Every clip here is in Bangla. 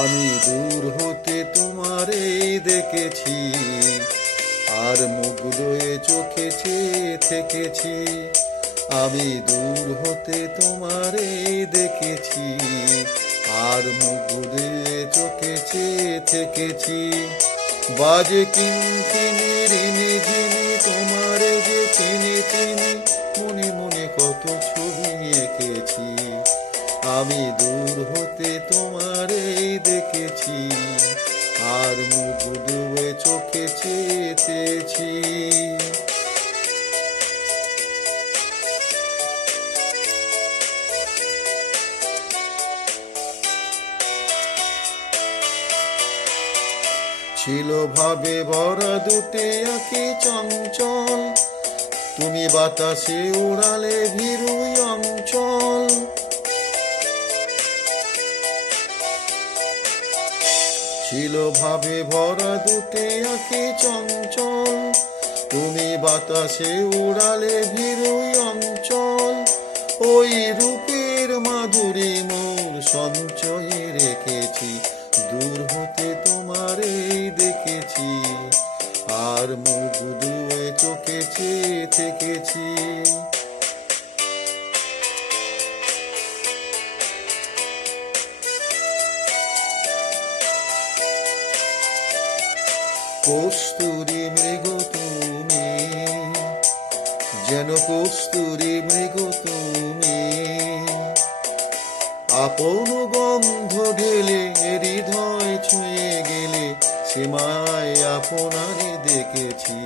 আমি দূর হতে তোমারে দেখেছি, আর মুগ্ধয়ে চোখে চেয়ে থেকেছি। আমি দূর হতে তোমারে দেখেছি, আর মুগ্ধে চোখে চেয়ে থেকেছি। বাজে কিনকিনি যিনি তোমারে যে চিনি চিনি, মনে মনে কত ছবি এঁকেছি। আমি দূর হতে তোমারে মুখ ডুবে চোখে চেয়েছি। ছিল ভাবে ভরা দুটি আঁকি চঞ্চল। তুমি বাতাসে উড়ালে ভীরু অঞ্চল। ছিল ভাবে ভরা দুটি আঁকি চঞ্চল। তুমি বাতাসে উড়ালে ভীরু অঞ্চল। ওই রূপের মাধুরী মোর সঞ্চয়ে রেখেছি। দূর হতে তোমারে দেখেছি। আর মুখ দুয়ে চোখে চেয়ে থেকেছি। কস্তুরি মৃগ তুমি, যেন কস্তুরি মৃগ তুমি। আপন গন্ধ ঢেলে হৃদয় ছুঁয়ে গেলে সীমায় আপনারে দেখেছি।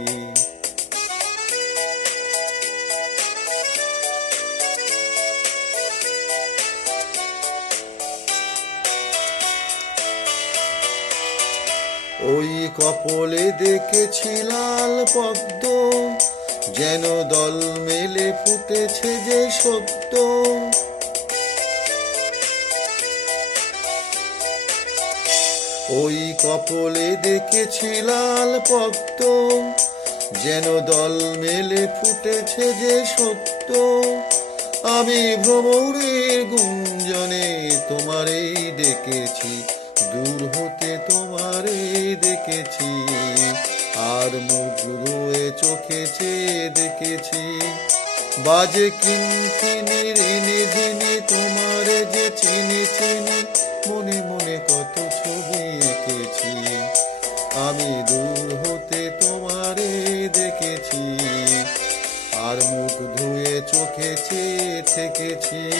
ওই কপলে দেখেছি লাল পদ্ম, যেন দল মেলে ফুটেছে যে সত্য ওই কপলে দেখেছি লাল পদ্ম, যেন দল মেলে ফুটেছে যে সত্য আমি ভ্রমণের গুঞ্জনে তোমারেই ডেকেছি দূর হতে তোমারে দেখেছি। আর মুখ রয়ে চোখে চেয়ে দেখেছি। বাজে কিনকিনি ঋণে তোমারে যে চিনি চিনি, মনে মনে কত ছবি এঁকেছি। আমি দূর হতে তোমারে দেখেছি। আর মুখ ধুয়ে চোখে চেয়ে থেকেছি।